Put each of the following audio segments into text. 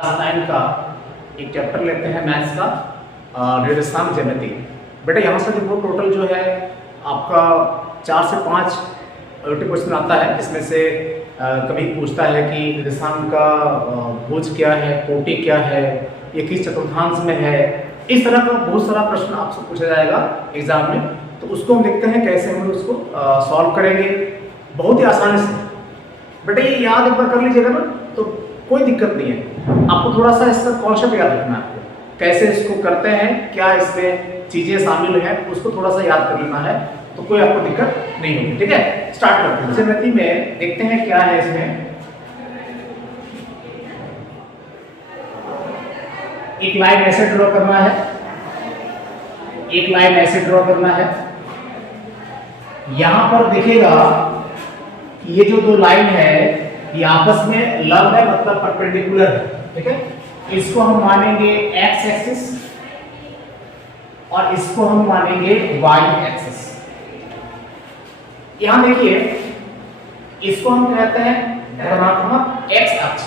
Class 9 का एक chapter लेते हैं मैथ्स का निर्देशांक ज्यामिति। बेटा यहाँ से देखो टोटल जो है आपका 4 से 5 क्वेश्चन आता है, जिसमें से कभी पूछता है कि निर्देशांक का भुज क्या है, कोटि क्या है, ये किस चतुर्थांश में है। इस तरह का बहुत सारा प्रश्न आपसे पूछा जाएगा एग्जाम में, तो उसको हम देखते हैं कैसे हम उसको सॉल्व करेंगे बहुत ही आसानी से। बेटा ये याद एक बार कर लीजिएगा ना, तो कोई दिक्कत नहीं है। आपको थोड़ा सा इसका कॉन्सेप्ट याद रखना है, आपको कैसे इसको करते हैं, क्या इसमें चीजें शामिल हैं, उसको थोड़ा सा याद कर लेना है, तो कोई आपको दिक्कत नहीं होगी। ठीक है, स्टार्ट करते हैं। ज्यामिति में देखते हैं क्या है इसमें। एक लाइन ऐसे ड्रॉ करना है, एक लाइन ऐसे ड्रॉ करना है। यहां पर दिखेगा कि ये जो दो लाइन है ये आपस में लंब है, मतलब परपेंडिकुलर है। ठीक है, इसको हम मानेंगे एक्स एक्सिस और इसको हम मानेंगे वाई एक्सिस। यहां देखिए, इसको हम कहते हैं ऋणात्मक एक्स अक्ष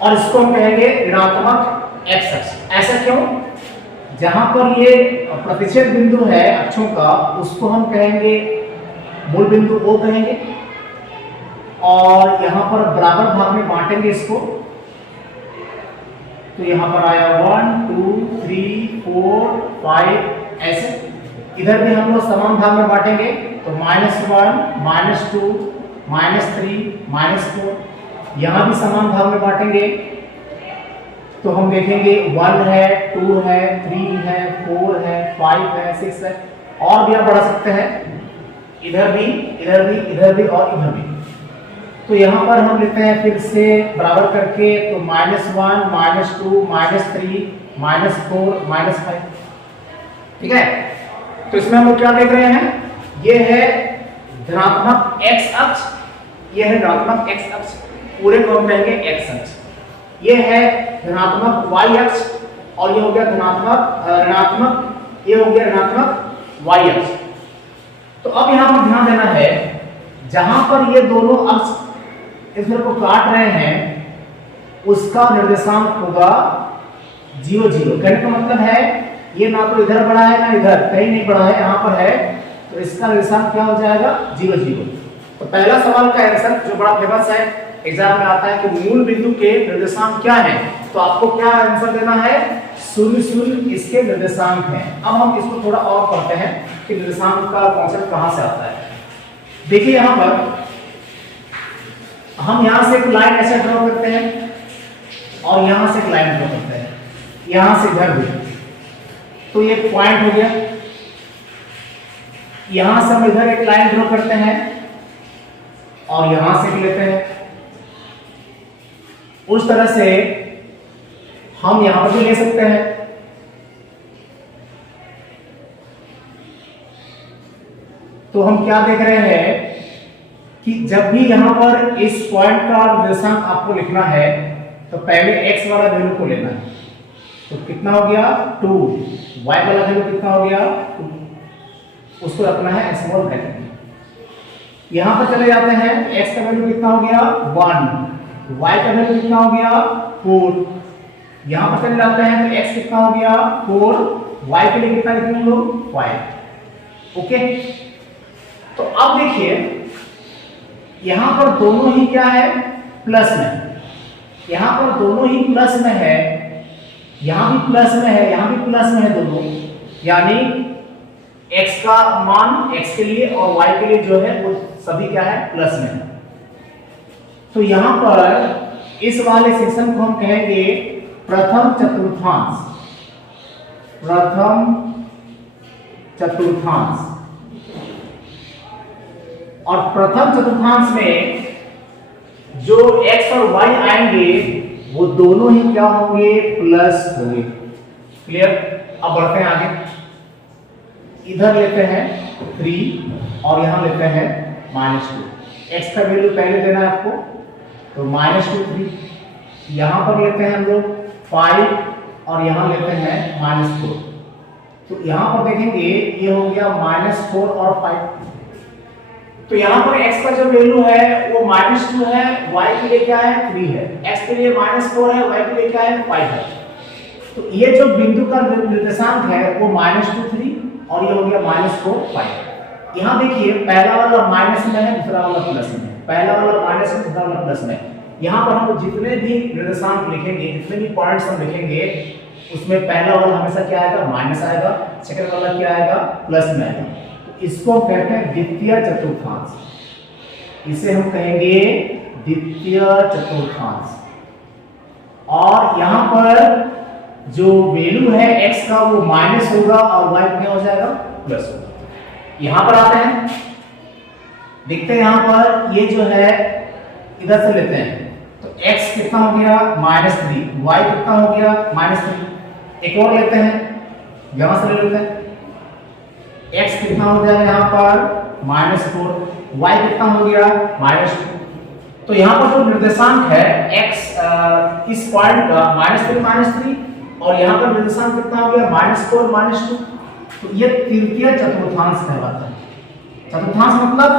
और इसको हम कहेंगे ऋणात्मक एक्स अक्ष। ऐसा क्यों? जहां पर ये प्रतिच्छेद बिंदु है अक्षों का, उसको हम कहेंगे मूल बिंदु O कहेंगे, और यहां पर बराबर भाग में बांटेंगे इसको। तो यहां पर आया 1 2 3 4 5 ऐसे। इधर भी हम लोग समान भाग में बांटेंगे, तो -1 -2 -3 -4। यहां भी समान भाग में बांटेंगे, तो हम देखेंगे 1 है, 2 है, 3 है, 4 है, 5 है, 6 है, और भी आप बढ़ा सकते हैं। इधर भी, इधर भी, इधर भी और इधर भी। तो यहाँ पर हम लेते हैं फिर से बराबर करके, तो -1 -2 -3 -4 -5। ठीक है, तो इसमें हम लोग क्या देख रहे हैं, ये है धनात्मक x अक्ष, ये है ऋणात्मक x अक्ष, पूरे को हम कहेंगे x अक्ष। ये है धनात्मक y अक्ष और ये हो गया धनात्मक ऋणात्मक, ये हो गया ऋणात्मक y अक्ष। तो अब यहाँ पर ध्यान देना है, जहां पर ये दोनों अक्ष इधर को काट रहे हैं उसका निर्देशांक होगा 0 0। कहने का मतलब है ये ना तो इधर बढ़ा है ना इधर, कहीं नहीं बढ़ा है, यहाँ पर है, तो इसका निर्देशांक क्या हो जाएगा 0 0। तो पहला सवाल का आंसर जो बड़ा फेमस है, एग्जाम में आता है कि मूल बिंदु के निर्देशांक क्या है, तो आपको क्या आंसर देना है, 0 0 इसके निर्देशांक हैं। अब हम इसको थोड़ा और पढ़ते हैं कि निर्देशांक का कॉन्सेप्ट कहां से आता है। देखिए यहां पर हम यहां से एक लाइन ऐसे ड्रॉ करते हैं और यहां से एक लाइन ड्रॉ करते हैं, यहां से इधर भी, तो ये पॉइंट हो गया। यहां से हम इधर एक लाइन ड्रॉ करते हैं और यहां से भी लेते हैं। उस तरह से हम यहां पर भी ले सकते हैं। तो हम क्या देख रहे हैं कि जब भी यहां पर इस पॉइंट का निर्देशांक आपको लिखना है, तो पहले x वाला वैल्यू को लेना है। तो कितना हो गया 2, y वाला वैल्यू कितना हो गया 2, उसको रखना है स्मॉल ब्रैकेट में। यहां पर चले जाते हैं, x का वैल्यू कितना हो गया 1, y का वैल्यू कितना हो गया 4। यहां पर चले जाते हैं, तो x कितना हो गया 4, y के लिए कितना लिखेंगे हम लोग 5। ओके, तो अब देखिए यहां पर दोनों ही क्या है, प्लस में। यहां पर दोनों ही प्लस में है, यहां भी प्लस में है, यहां भी प्लस में है दोनों, यानी x का मान x के लिए और y के लिए जो है वो सभी क्या है, प्लस में है। तो यहां पर इस वाले सेक्शन को हम कहेंगे प्रथम चतुर्थांश। प्रथम चतुर्थांश, और प्रथम चतुर्थांश में जो x और y आएंगे वो दोनों ही क्या होंगे, प्लस होंगे। क्लियर? अब बढ़ते हैं आगे। इधर लेते हैं 3 और यहां लेते हैं -2। x का वैल्यू पहले देना है आपको, तो -2 3। यहां पर लेते हैं हम लोग 5 और यहां लेते हैं -4। तो यहां पर देखेंगे ये हो गया -4 और 5। तो यहाँ पर x का जो वैल्यू है वो -2 है, y के लिए क्या है 3 है, x के लिए -4 है, y के लिए क्या है 5 है। तो ये जो बिंदु का निर्देशांक है वो -2 3 और ये हो गया -4 5। यहाँ देखिए पहला वाला माइनस में है, दूसरा वाला प्लस में है, पहला वाला माइनस में, दूसरा वाला प्लस में। यहाँ पर हम जितने भी निर्देशांक लिखेंगे, जितने भी पॉइंट्स हम लिखेंगे, उसमें पहला वाला हमेशा क्या आएगा माइनस आएगा, सेकंड वाला क्या आएगा प्लस में आएगा। इसको कहते हैं द्वितीय चतुर्थांश, इसे हम कहेंगे द्वितीय चतुर्थांश। और यहाँ पर जो वैल्यू है x का वो माइनस होगा और y क्या हो जाएगा प्लस होगा। यहाँ पर आते हैं, देखते हैं यहाँ पर ये जो है इधर से लेते हैं, तो x कितना हो गया -3, y कितना हो गया -3। एक और लेते हैं, यहां से ले लेते हैं, x कितना हो जाएगा यहाँ पर -4, y कितना हो गया -2। तो यहाँ पर जो निर्देशांक है x इस पॉइंट का -3 और यहाँ पर निर्देशांक कितना हो गया -4 -2। तो ये तृतीय चतुर्थांश कहलाता है। चतुर्थांश मतलब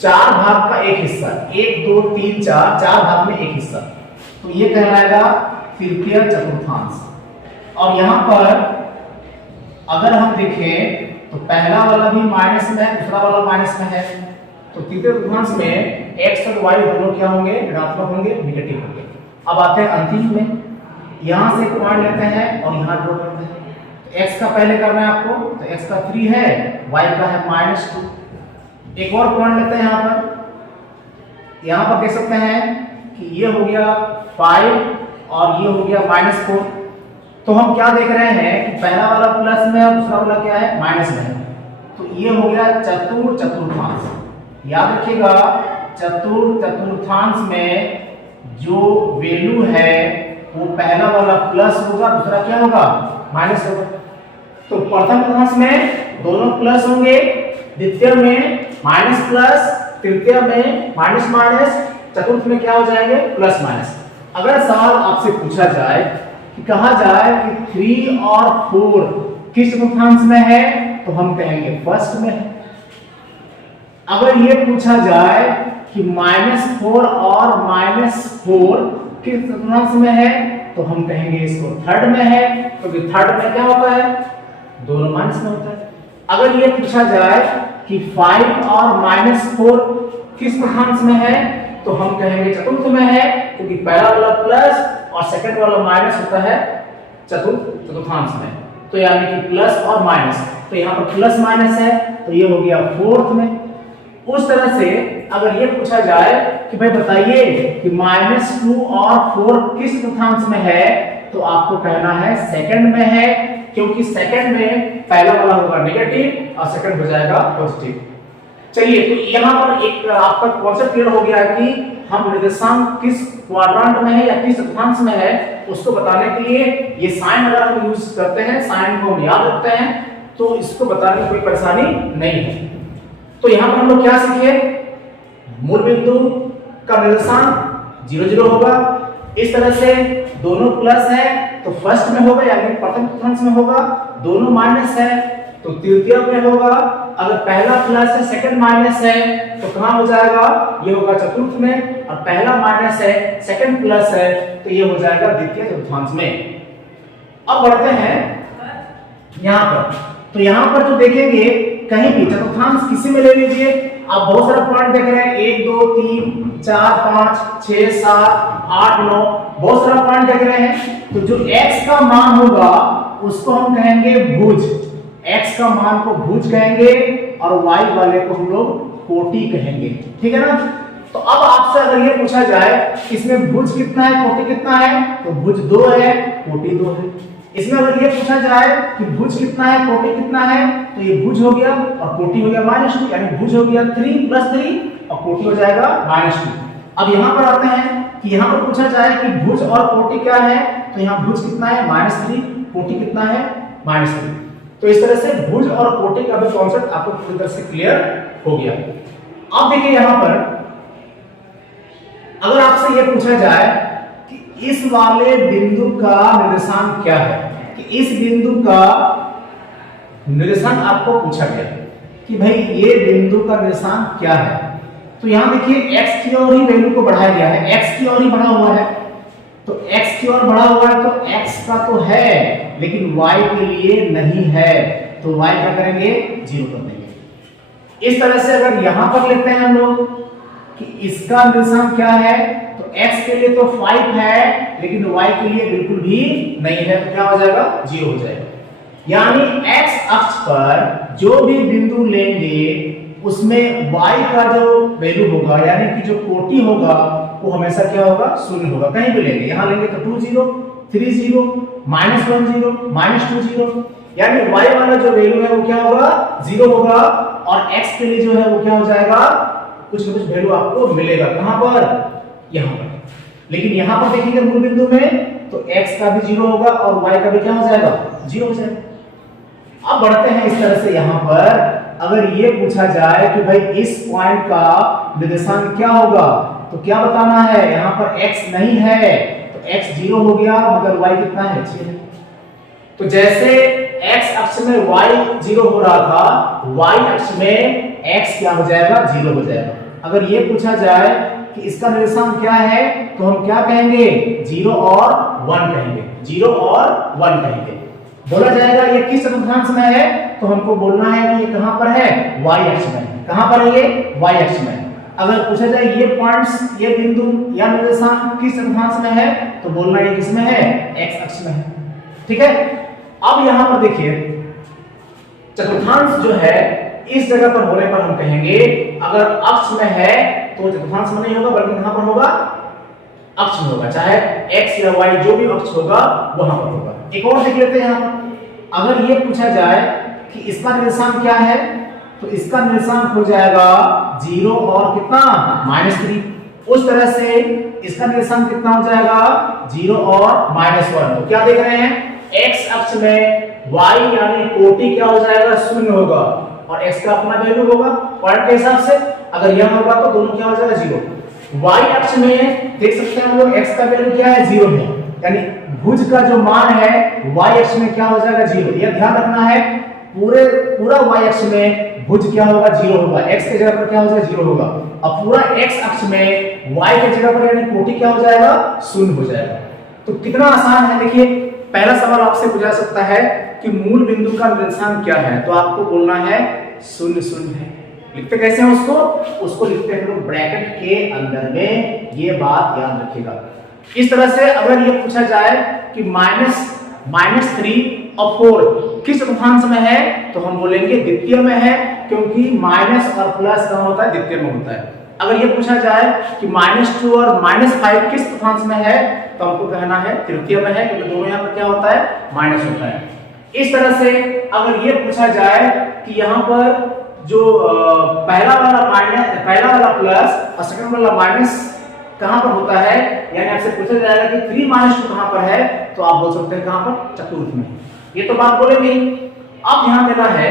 4 भाग का एक हिस्सा, 1 2 3 4 भाग में एक हिस्सा, तो ये कहलाएगा तृतीय चतुर्थांश। और यहाँ पर अगर हम देखें तो पहला वाला भी माइनस में है, दूसरा वाला माइनस में है, तो तृतीय चतुर्थांश में x और y दोनों क्या होंगे ऋणात्मक होंगे, नेगेटिव होंगे। अब आते हैं अंतिम में, यहां से एक पॉइंट लेते हैं और यहां ड्रॉ करते हैं। तो x का पहले करना है आपको, तो x का 3 है, y का है -2। एक और पॉइंट लेते हैं यहां पर देख सकते हैं कि ये हो गया 5 और ये हो गया -4। तो हम क्या देख रहे हैं कि पहला वाला प्लस में और दूसरा वाला क्या है माइनस में है, तो ये हो गया चतुर्थांश। याद रखिएगा चतुर्थांश में जो वैल्यू है वो पहला वाला प्लस होगा, दूसरा क्या होगा माइनस होगा। तो प्रथम चतुर्थांश में दोनों प्लस होंगे, द्वितीय में माइनस प्लस, तृतीय में माइनस माइनस, चतुर्थ में क्या हो जाएंगे प्लस माइनस। अगर सवाल आपसे पूछा जाए कि कहा जाए कि 3 और 4 किस चतुर्थांश में है, तो हम कहेंगे फर्स्ट में है। अगर ये पूछा जाए कि -4 और -4 किस चतुर्थांश में है, तो हम कहेंगे इसको थर्ड में है, क्योंकि थर्ड में क्या होता है दोनों माइनस में होता है। अगर ये पूछा जाए कि 5 और -4 किस चतुर्थांश में है, तो हम कहेंगे चतुर्थ में है, क्योंकि पहला वाला प्लस और सेकंड वाला माइनस होता है चतुर्थांश में। तो यानी कि प्लस और माइनस, तो यहाँ पर प्लस माइनस है, तो ये हो गया फोर्थ में। उस तरह से अगर ये पूछा जाए कि भाई बताइए कि -2 और 4 किस चतुर्थांश में है, तो आपको कहना है सेकंड में है, क्योंकि सेकंड में पहला वाला होगा नेगेटिव और सेकंड हो जाएगा पॉजिटिव। चलिए, तो यहाँ पर एक आपका कॉन्सेप्ट क्लियर हो गया कि हम निर्देशांक किस क्वाड्रेंट में है या किस चतुर्थांश में है, उसको बताने के लिए ये साइन अगर हम यूज करते हैं, साइन को हम याद रखते हैं, तो इसको बताने में कोई परेशानी नहीं है। तो यहाँ पर हम लोग क्या सीखे, मूल बिंदु का निर्देशांक 0 0 होगा। इस तरह से दोनों प्लस है तो फर्स्ट में होगा, यानी प्रथम चतुर्थांश में होगा। दोनों माइनस है तो तृतीय में होगा। अगर पहला प्लस है सेकंड माइनस है तो कहां हो जाएगा, ये होगा चतुर्थ में। और पहला माइनस है सेकंड प्लस है तो ये हो जाएगा द्वितीय चतुर्थांश में। अब बढ़ते हैं यहां पर, तो यहां पर जो देखेंगे कहीं भी चतुर्थांश किसी में ले लीजिए, आप बहुत सारा पॉइंट देख रहे हैं, 1 2 3 4 5 6 7 8 9, बहुत सारा पॉइंट देख रहे हैं। तो जो x का मान होगा उसको हम कहेंगे भुज, x का मान को भुज कहेंगे और y वाले को हम लोग कोटि कहेंगे, ठीक है ना। तो अब आपसे अगर ये पूछा जाए इसमें भुज कितना है कोटि कितना है, तो भुज 2 है कोटि 2 है। इसमें अगर ये पूछा जाए कि भुज कितना है कोटि कितना है, तो ये भुज हो गया और कोटि हो गया -2, यानी भुज हो गया 3 + 3 और कोटि हो जाएगा -2। अब यहाँ पर आते हैं कि यहाँ पर पूछा जाए कि भुज और कोटि क्या है, तो यहाँ भुज कितना है -3, कोटि कितना है -3। तो इस तरह से भुज और कोटि का भी कॉन्सेप्ट आपको पूरी तरह से क्लियर हो गया। अब देखिए यहाँ पर अगर आपसे यह पूछा जाए कि इस वाले बिंदु का निर्देशांक क्या है, कि इस बिंदु का निर्देशांक आपको पूछा गया, कि भाई ये बिंदु का निर्देशांक क्या है। तो यहाँ देखिए x की ओर ही वैल्यू को बढ़ाया गया है, x की ओर ही बढ़ा हुआ है, तो x की ओर बढ़ा हुआ है तो x का तो है लेकिन y के लिए नहीं है, तो y क्या करेंगे, 0 कर देंगे। इस तरह से अगर यहां पर लेते हैं हम लोग कि इसका निर्देशांक क्या है, तो x के लिए तो 5 है लेकिन y के लिए बिल्कुल भी नहीं है, तो क्या हो जाएगा, 0 हो जाएगा। यानी x अक्ष पर जो भी बिंदु लेंगे उसमें y का जो वैल्यू होगा यानी कि जो कोटि होगा वो हमेशा क्या होगा, 0 होगा। कहीं भी लेंगे, यहां लेंगे तो 2 0 3 0 -1 0 -2 0, यानी y वाला जो वैल्यू है वो क्या होगा, 0 होगा और x के लिए जो है वो क्या हो जाएगा, कुछ न कुछ वैल्यू आपको मिलेगा। कहां पर, यहां पर। लेकिन यहां पर देखिएगा मूल बिंदु में तो x का भी 0 होगा और y का भी क्या हो जाएगा, 0 हो जाएगा। अब बढ़ते हैं इस तरह से, यहां पर अगर ये पूछा जाए कि भाई इस पॉइंट का निर्देशांक क्या होगा, तो क्या बताना है, यहां पर x नहीं है तो x 0 हो गया मगर y कितना है, 6 है। तो जैसे x अक्ष में y 0 हो रहा था, y अक्ष में x क्या हो जाएगा, 0 हो जाएगा। अगर ये पूछा जाए कि इसका निर्देशांक क्या है तो हम क्या कहेंगे, 0 और 1 कहेंगे, 0 और 1 कहेंगे। बोला जाएगा ये किस चतुर्थांश में है, तो हमको बोलना है कि ये कहां पर है, y अक्ष में। कहां पर है ये, y अक्ष में। अगर पूछा जाए ये पॉइंट्स, ये बिंदु या निर्देशांक किस चतुर्थांश में है, तो बोलना ये किसमें है, x अक्ष में है। ठीक है। अब यहां पर देखिए चतुर्थांश जो है इस जगह पर होने पर हम कहेंगे अगर अक्ष में है तो चतुर्थांश में नहीं होगा बल्कि कहां पर होगा, अक्ष में होगा, चाहे x या y जो भी अक्ष होगा वहां पर होगा। एक और देख लेते हैं यहां पर, अगर ये पूछा जाए कि इसका निर्देशांक क्या है, तो इसका निर्देशांक हो जाएगा 0 और कितना, -3। उस तरह से इसका निर्देशांक कितना हो जाएगा, 0 और -1। तो क्या देख रहे हैं, x अक्ष में y यानी कोटि क्या हो जाएगा, 0 होगा और x का अपना वैल्यू होगा पॉइंट के हिसाब से। अगर यह होगा तो दोनों क्या हो जाएगा, 0। y अक्ष में देख सकते हैं हम लोग x का वैल्यू क्या है, 0 है, यानी भुज का जो मान है y अक्ष में क्या हो जाएगा, 0। यह ध्यान रखना है, पूरा y अक्ष में भुज क्या होगा, 0 होगा, x के जगह पर क्या हो जाएगा, 0 होगा। अब पूरा x अक्ष में y के जगह पर यानी कोटि क्या हो जाएगा, 0 हो जाएगा। तो कितना आसान है, देखिए पहला सवाल आपसे पूछा सकता है कि मूल बिंदु का निर्देशांक क्या है, तो आपको बोलना है 0 0 है। लिखते कैसे हैं उसको लिखते हैं लोग ब्रैकेट के अंदर में, ये बात याद रखिएगा। इस तरह से अगर ये पूछा जाए कि -3 और 4 किस चतुर्थांश में है, तो हम बोलेंगे द्वितीय में है, क्योंकि माइनस और प्लस कहां होता है, द्वितीय में होता है। अगर ये पूछा जाए कि -2 और -5 किस चतुर्थांश में है, तो हमको कहना है तृतीय में है, क्योंकि दोनों यहाँ पर क्या होता है, माइनस होता है। इस तरह से अगर ये पूछा जाए कि यहाँ पर जो पहला वाला प्लस और सेकंड वाला माइनस कहां पर होता है, यानी आपसे पूछा जाएगा कि 3 -2 कहां पर है, तो आप बोल सकते हैं कहां पर, चतुर्थ में। ये तो बात बोलेंगे। अब ध्यान देना है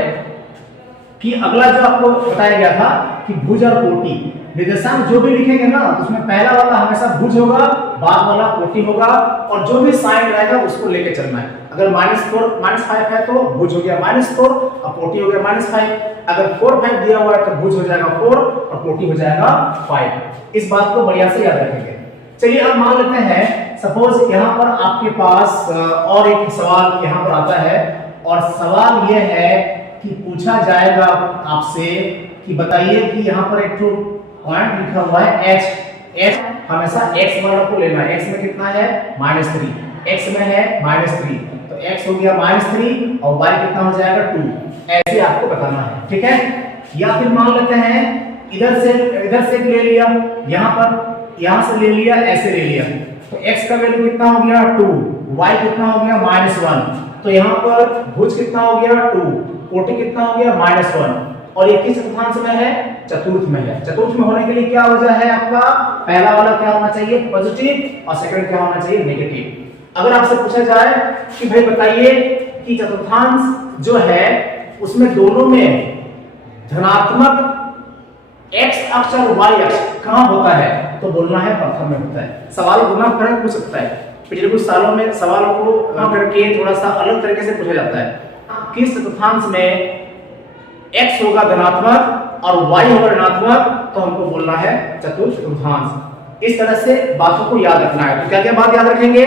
कि अगला जो आपको बताया गया था कि भुज और कोटि, निर्देशांक जो भी लिखेंगे ना उसमें पहला वाला हमेशा भुज होगा, बाद वाला कोटि होगा, और जो भी साइन रहेगा उसको लेके चलना है। अगर -4 -5 है तो भुज हो गया -4 और कोटि हो गया -5। अगर 4 5 दिया हुआ है तो भुज हो जाएगा 4 और कोटि हो जाएगा 5। इस बात को बढ़िया से याद रखेंगे। चलिए अब मान लेते हैं सपोज यहाँ पर आपके पास और एक सवाल यहाँ पर आता है, और सवाल यह है कि पूछा जाएगा आपसे कि बताइए कि यहाँ पर एक पॉइंट लिखा हुआ है h हमेशा x वाला को लेना है। x में कितना है, -3, x में है -3, तो x हो गया -3 और y कितना हो जाएगा 2। ऐसे आपको बताना है, ठीक है। या फिर मान लेते हैं इधर से ले लिया, यहाँ से ले लिया, ऐसे ले लिया, तो x का वैल्यू कितना हो गया 2, y कितना हो गया -1, तो यहाँ पर भुज कितना हो गया 2, कोटि कितना हो गया -1, और ये किस चतुर्थांश में है, चतुर्थ में है। चतुर्थ में होने के लिए क्या हो जाए है आपका, पहला वाला क्या होना चाहिए, पॉजिटिव, और सेकंड क्या होना चाहिए, नेगेटिव। अगर आपसे पूछा जाए कि भाई बताइए कि चतुर्थांश जो है उसमें दोनों में धनात्मक x अक्ष और y अक्ष कहां होता है, तो बोलना है प्रथम में होता है। सवाल गुना फर्क पूछ सकता है, पिछले कुछ सालों में सवालों को करके थोड़ा सा अलग तरीके से पूछा जाता है। किस चतुर्थांश में x होगा धनात्मक और y होगा ऋणात्मक, तो हमको बोलना है चतुर्थांश। इस तरह से बातों को याद रखना है। तो क्या क्या बात याद रखेंगे?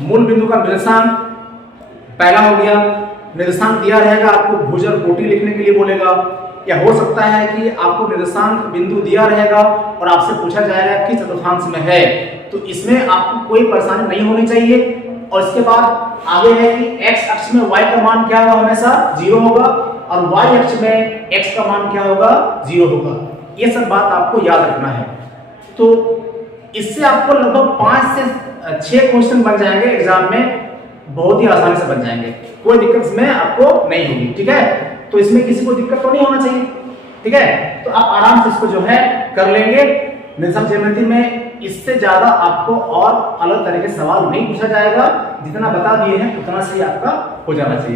मूल बिंदु का निर्देशांक पहला हो गया, निर्देशांक दिया रहेगा, आपको भुजर कोटि लिखने के लिए बोलेगा, या हो सकता है कि आपको निर्देशांक बिंदु दिया रहेगा और आपसे पूछा जाएगा कि चतुर्थांश में है, तो इसमें आपको कोई परेशानी नहीं होनी चाहिए। और इसके बाद आगे है कि x अक्ष में y का मान क्या होगा? हमेशा 0 होगा, और y अक्ष में x का मान क्या होगा? 0 होगा। ये सब बात आपको याद रखना है। तो इससे आपको लगभग 5 से 6 क्वेश्चन बन जाएंगे एग्जाम में, बहुत ही आसानी से बन जाएंगे, कोई दिक्कत इसमें आपको नहीं होगी। ठीक है, तो इसमें किसी को दिक्कत तो नहीं होना चाहिए। ठीक है, तो आप आराम से इसको जो है कर लेंगे। निर्देशांक ज्यामिति में इससे ज्यादा आपको और अलग तरह के सवाल नहीं पूछा जाएगा, जितना बता दिए हैं उतना सही आपका हो जाना चाहिए।